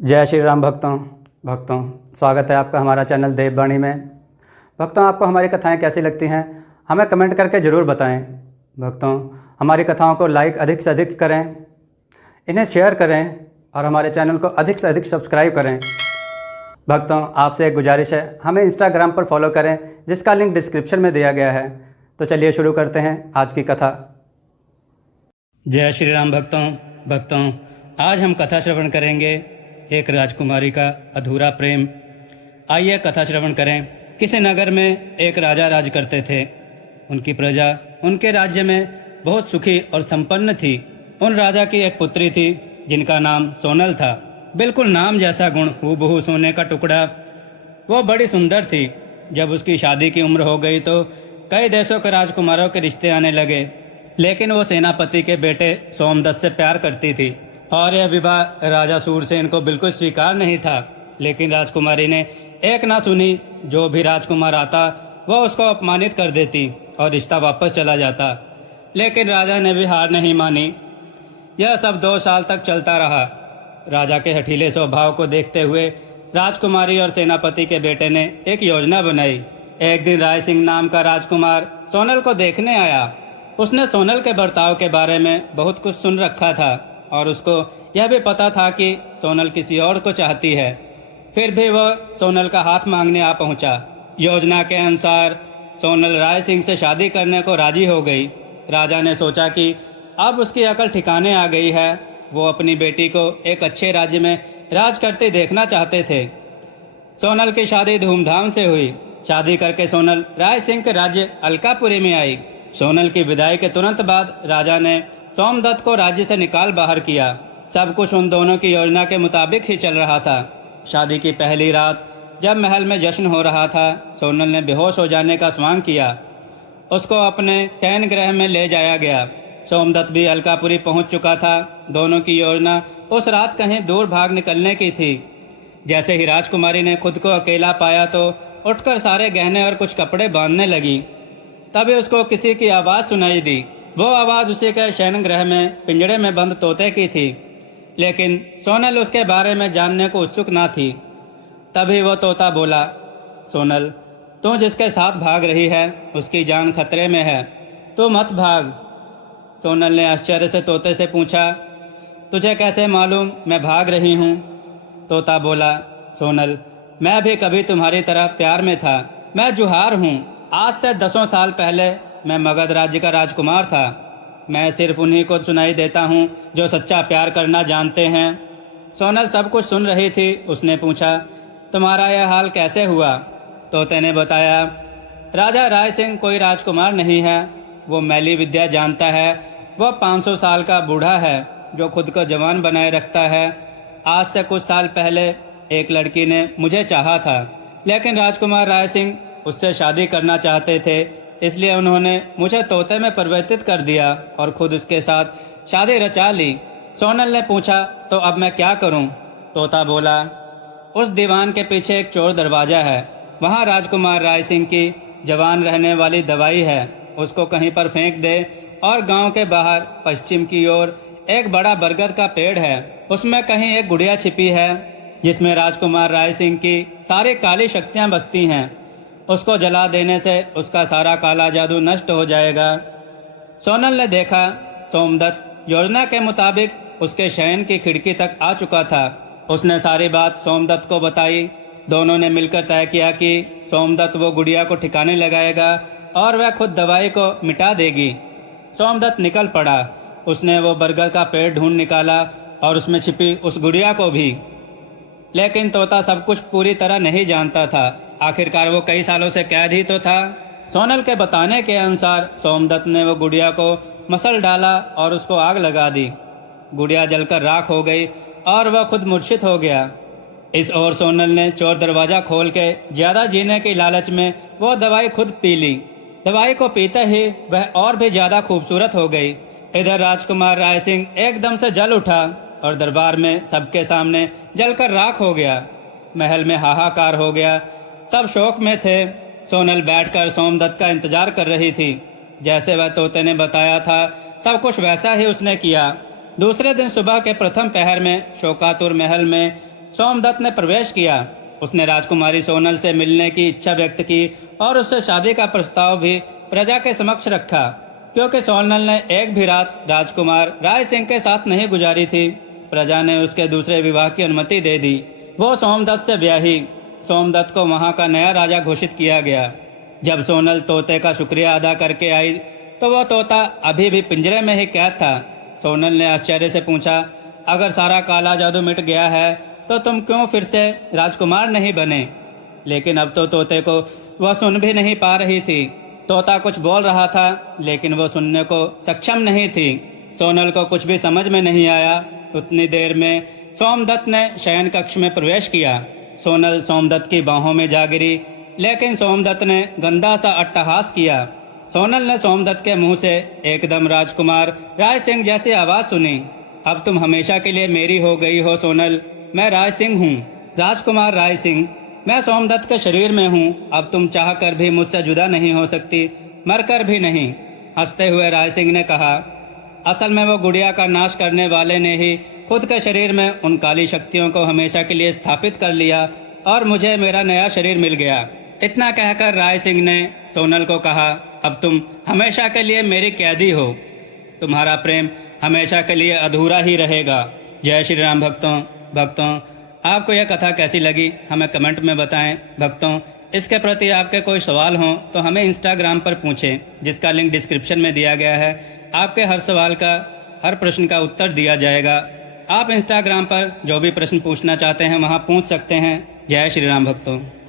जय श्री राम भक्तों स्वागत है आपका हमारा चैनल देववाणी में। भक्तों, आपको हमारी कथाएं कैसी लगती हैं हमें कमेंट करके ज़रूर बताएं। भक्तों, हमारी कथाओं को लाइक अधिक से अधिक करें, इन्हें शेयर करें और हमारे चैनल को अधिक से अधिक सब्सक्राइब करें। भक्तों, आपसे एक गुजारिश है, हमें इंस्टाग्राम पर फॉलो करें जिसका लिंक डिस्क्रिप्शन में दिया गया है। तो चलिए शुरू करते हैं आज की कथा। जय श्री राम भक्तों, आज हम कथा श्रवण करेंगे एक राजकुमारी का अधूरा प्रेम। आइए कथा श्रवण करें। किसी नगर में एक राजा राज करते थे। उनकी प्रजा उनके राज्य में बहुत सुखी और संपन्न थी। उन राजा की एक पुत्री थी जिनका नाम सोनल था। बिल्कुल नाम जैसा गुण, हूबहू सोने का टुकड़ा। वो बड़ी सुंदर थी। जब उसकी शादी की उम्र हो गई तो कई देशों के राजकुमारों के रिश्ते आने लगे, लेकिन वो सेनापति के बेटे सोमदत्त से प्यार करती थी और यह विवाह राजा सूरसेन को बिल्कुल स्वीकार नहीं था। लेकिन राजकुमारी ने एक ना सुनी। जो भी राजकुमार आता वह उसको अपमानित कर देती और रिश्ता वापस चला जाता। लेकिन राजा ने भी हार नहीं मानी। यह सब 2 साल तक चलता रहा। राजा के हठीले स्वभाव को देखते हुए राजकुमारी और सेनापति के बेटे ने एक योजना बनाई। एक दिन राय सिंह नाम का राजकुमार सोनल को देखने आया। उसने सोनल के बर्ताव के बारे में बहुत कुछ सुन रखा था और उसको यह भी पता था कि सोनल किसी और को चाहती है। फिर भी वह सोनल का हाथ मांगने आ पहुंचा। योजना के अनुसार सोनल राय सिंह से शादी करने को राजी हो गई। राजा ने सोचा कि अब उसकी अकल ठिकाने आ गई है। वो अपनी बेटी को एक अच्छे राज्य में राज करते देखना चाहते थे। सोनल की शादी धूमधाम से हुई। शादी करके सोनल राय सिंह के राज्य अलकापुरी में आई। सोनल की विदाई के तुरंत बाद राजा ने सोमदत्त को राज्य से निकाल बाहर किया। सब कुछ उन दोनों की योजना के मुताबिक ही चल रहा था। शादी की पहली रात जब महल में जश्न हो रहा था, सोनल ने बेहोश हो जाने का स्वांग किया। उसको अपने शयन गृह में ले जाया गया। सोमदत्त भी अलकापुरी पहुंच चुका था। दोनों की योजना उस रात कहीं दूर भाग निकलने की थी। जैसे ही राजकुमारी ने खुद को अकेला पाया तो उठकर सारे गहने और कुछ कपड़े बांधने लगी। तभी उसको किसी की आवाज़ सुनाई दी। वो आवाज़ उसी के शयन गृह में पिंजड़े में बंद तोते की थी। लेकिन सोनल उसके बारे में जानने को उत्सुक ना थी। तभी वो तोता बोला, सोनल, तू जिसके साथ भाग रही है उसकी जान खतरे में है, तू मत भाग। सोनल ने आश्चर्य से तोते से पूछा, तुझे कैसे मालूम मैं भाग रही हूँ? तोता बोला, सोनल, मैं भी कभी तुम्हारी तरह प्यार में था। मैं जुहार हूँ। आज से 10 साल पहले मैं मगध राज्य का राजकुमार था। मैं सिर्फ उन्हीं को सुनाई देता हूँ जो सच्चा प्यार करना जानते हैं। सोनल सब कुछ सुन रही थी। उसने पूछा, तुम्हारा यह हाल कैसे हुआ? तोते ने बताया, राजा राय सिंह कोई राजकुमार नहीं है। वो मैली विद्या जानता है। वह 500 साल का बूढ़ा है जो खुद को जवान बनाए रखता है। आज से कुछ साल पहले एक लड़की ने मुझे चाहा था, लेकिन राजकुमार राय सिंह उससे शादी करना चाहते थे। इसलिए उन्होंने मुझे तोते में परिवर्तित कर दिया और खुद उसके साथ शादी रचा ली। सोनल ने पूछा, तो अब मैं क्या करूं? तोता बोला, उस दीवान के पीछे एक चोर दरवाजा है। वहां राजकुमार राय सिंह की जवान रहने वाली दवाई है। उसको कहीं पर फेंक दे और गांव के बाहर पश्चिम की ओर एक बड़ा बरगद का पेड़ है। उसमें कहीं एक गुड़िया छिपी है जिसमें राजकुमार राय सिंह की सारी काली शक्तियाँ बसती हैं। उसको जला देने से उसका सारा काला जादू नष्ट हो जाएगा। सोनल ने देखा सोमदत्त योजना के मुताबिक उसके शयन की खिड़की तक आ चुका था। उसने सारी बात सोमदत्त को बताई। दोनों ने मिलकर तय किया कि सोमदत्त वो गुड़िया को ठिकाने लगाएगा और वह खुद दवाई को मिटा देगी। सोमदत्त निकल पड़ा। उसने वो बरगद का पेड़ ढूंढ निकाला और उसमें छिपी उस गुड़िया को भी। लेकिन तोता सब कुछ पूरी तरह नहीं जानता था। आखिरकार वो कई सालों से कैद ही तो था। सोनल के बताने के अनुसार सोमदत्त ने वो गुड़िया को मसल डाला और उसको आग लगा दी। गुड़िया जलकर राख हो गई और वह खुद मूर्छित हो गया। इस ओर सोनल ने चोर दरवाजा खोल के ज्यादा जीने की लालच में वो दवाई खुद पी ली। दवाई को पीते ही वह और भी ज्यादा खूबसूरत हो गई। इधर राजकुमार राय सिंह एकदम से जल उठा और दरबार में सबके सामने जलकर राख हो गया। महल में हाहाकार हो गया। सब शोक में थे। सोनल बैठकर सोमदत्त का इंतजार कर रही थी। जैसे वह तोते ने बताया था सब कुछ वैसा ही उसने किया। दूसरे दिन सुबह के प्रथम पहर में शोकातुर महल में सोमदत्त ने प्रवेश किया। उसने राजकुमारी सोनल से मिलने की इच्छा व्यक्त की और उससे शादी का प्रस्ताव भी प्रजा के समक्ष रखा, क्योंकि सोनल ने एक भी रात राजकुमार राय सिंह के साथ नहीं गुजारी थी। प्रजा ने उसके दूसरे विवाह की अनुमति दे दी। वो सोमदत्त से ब्याही। सोमदत्त को वहां का नया राजा घोषित किया गया। जब सोनल तोते का शुक्रिया अदा करके आई तो वो तोता अभी भी पिंजरे में ही कैद था। सोनल ने आश्चर्य से पूछा, अगर सारा काला जादू मिट गया है तो तुम क्यों फिर से राजकुमार नहीं बने? लेकिन अब तो तोते को वह सुन भी नहीं पा रही थी। तोता कुछ बोल रहा था लेकिन वो सुनने को सक्षम नहीं थी। सोनल को कुछ भी समझ में नहीं आया। उतनी देर में सोमदत्त ने शयन कक्ष में प्रवेश किया। सोनल सोमदत्त की बाहों में जा गिरी, लेकिन सोमदत्त ने गंदा सा अट्टहास किया। सोनल ने सोमदत्त के मुंह से एकदम राजकुमार राय सिंह जैसी आवाज सुनी। अब तुम हमेशा के लिए मेरी हो गई हो सोनल। मैं राय सिंह हूँ, राजकुमार राय सिंह। मैं सोमदत्त के शरीर में हूँ। अब तुम चाह कर भी मुझसे जुदा नहीं हो सकती, मरकर भी नहीं। हंसते हुए राय सिंह ने कहा, असल में वो गुड़िया का नाश करने वाले ने ही खुद के शरीर में उन काली शक्तियों को हमेशा के लिए स्थापित कर लिया और मुझे मेरा नया शरीर मिल गया। इतना कहकर राय सिंह ने सोनल को कहा, अब तुम हमेशा के लिए मेरी कैदी हो। तुम्हारा प्रेम हमेशा के लिए अधूरा ही रहेगा। जय श्री राम। भक्तों, आपको यह कथा कैसी लगी हमें कमेंट में बताएं। भक्तों, इसके प्रति आपके कोई सवाल हों तो हमें इंस्टाग्राम पर पूछें, जिसका लिंक डिस्क्रिप्शन में दिया गया है। आपके हर सवाल का, हर प्रश्न का उत्तर दिया जाएगा। आप इंस्टाग्राम पर जो भी प्रश्न पूछना चाहते हैं वहाँ पूछ सकते हैं। जय श्री राम। भक्तों।